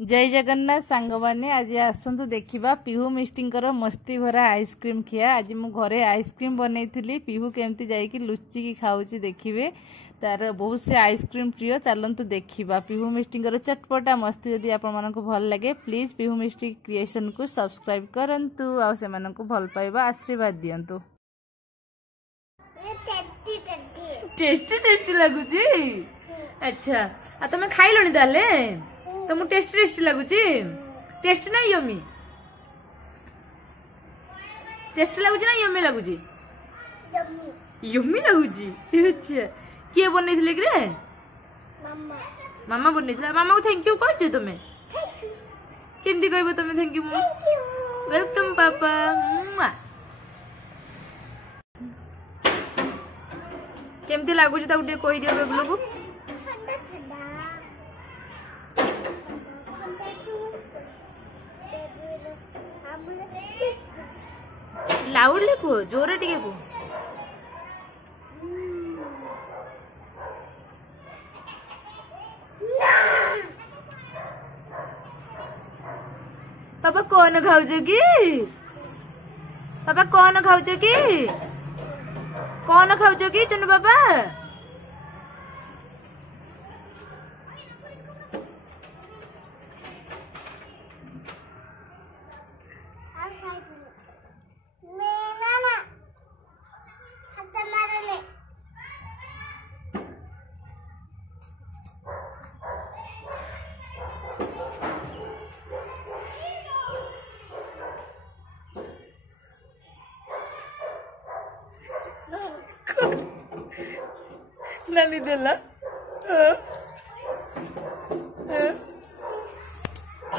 जय जगन्नाथ सांग माने आज आसतु देखा पिहू मिष्टिंकर मस्ती भरा आइसक्रीम खिया। आज मु घरे आइसक्रीम बनई पिहू केमती जाइकी लुचिकी खाऊची देखिए तार बहुत से आइसक्रीम प्रिय। चलतु देखा पिहू मिष्टिंकर चटपटा मस्ती जदि आपण भल लगे प्लीज पिहू मिष्टी क्रिएशन को सब्सक्राइब करंतु आ से भल पाइबा आशीर्वाद दियंतु। Tasty tasty लगुची। अच्छा आ तुम खाइलनी ताले तुम टेस्टी टेस्टी लगुची। टेस्टी ना यम्मी टेस्टी लगुची ना यम्मी लगुची यम्मी लगुची। अच्छा किए बनई रे मामा बनई मामा को थैंक यू कहछ तुम केमती कहबो तुम थैंक यू वेलकम पापा। केमती लगुची ताकू टे कहि दियो बेबलू को। लाउडली को जोरे टिके को पापा कौन खाऊच की पापा कौन खाऊच की कौन खाऊच की चुनु पापा। नानी देला